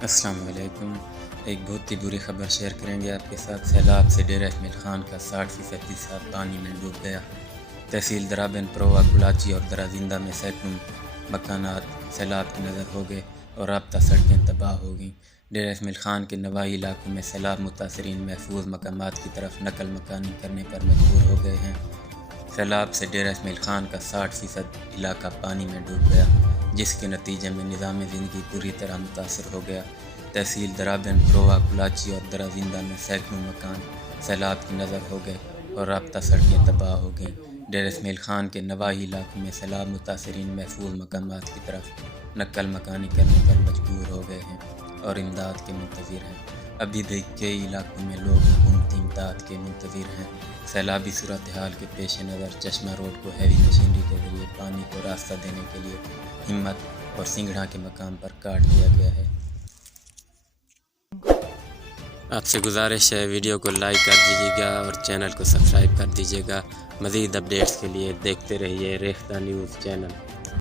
السلام علیکم۔ ایک بہت ہی بری خبر شیئر کریں گے آپ کے ساتھ۔ سیلاب سے ڈیرہ اسماعیل خان کا 60% حصہ پانی میں ڈوب گیا۔ تحصیل درابین، پرووا، کلاچی اور درازندہ میں سینکڑوں مکانات سیلاب کی نظر ہو گئے اور رابطہ سڑکیں تباہ ہو گئیں۔ ڈیرہ اسماعیل خان کے نواحی علاقوں میں سیلاب متاثرین محفوظ مقامات کی طرف نقل مکانی کرنے پر مجبور ہو گئے ہیں۔ سیلاب سے ڈیرہ اسماعیل خان کا 60% علاقہ پانی میں ڈوب گیا، جس کے نتیجے میں نظام زندگی پوری طرح متاثر ہو گیا۔ تحصیل درابین، پرووا، کلاچی اور درازندہ میں سینکڑوں مکان سیلاب کی نظر ہو گئے اور رابطہ سڑکیں تباہ ہو گئیں۔ ڈیرہ اسماعیل خان کے نواحی علاقوں میں سیلاب متاثرین محفوظ مقامات کی طرف نقل مکانی کرنے پر مجبور ہو گئے ہیں اور امداد کے منتظر ہیں۔ ابھی بھی کئی علاقوں میں لوگ حکومتی امداد کے منتظر ہیں۔ سیلابی صورتحال کے پیش نظر چشمہ روڈ کو ہیوی مشینری کے ذریعے پانی کو راستہ دینے کے لیے ہمت اور سنگھڑا کے مقام پر کاٹ دیا گیا ہے۔ آپ سے گزارش ہے ویڈیو کو لائک کر دیجیے گا اور چینل کو سبسکرائب کر دیجیے گا۔ مزید اپڈیٹس کے لیے دیکھتے رہیے ریختہ نیوز چینل۔